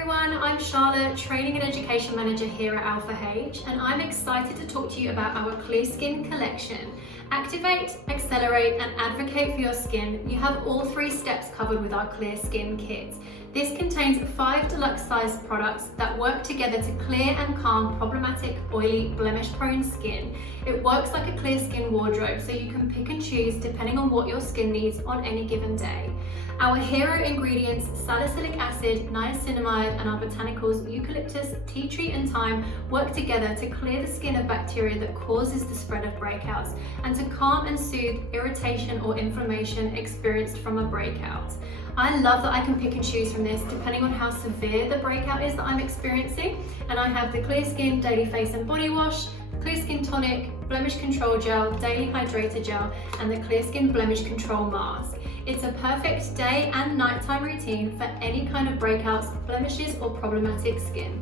everyone, I'm Charlotte, Training and Education Manager here at Alpha H, and I'm excited to talk to you about our Clear Skin collection. Activate, accelerate and advocate for your skin. You have all 3 steps covered with our Clear Skin kit. This contains 5 deluxe sized products that work together to clear and calm problematic, oily, blemish-prone skin. It works like a clear skin wardrobe, so you can pick and choose depending on what your skin needs on any given day. Our hero ingredients, salicylic acid, niacinamide, and our botanicals, eucalyptus, tea tree, and thyme, work together to clear the skin of bacteria that causes the spread of breakouts and to calm and soothe irritation or inflammation experienced from a breakout. I love that I can pick and choose from this depending on how severe the breakout is that I'm experiencing, and I have the Clear Skin Daily Face and Body Wash, Clear Skin Tonic, Blemish Control Gel, Daily Hydrator Gel, and the Clear Skin Blemish Control Mask. It's a perfect day and nighttime routine for any kind of breakouts, blemishes, or problematic skin.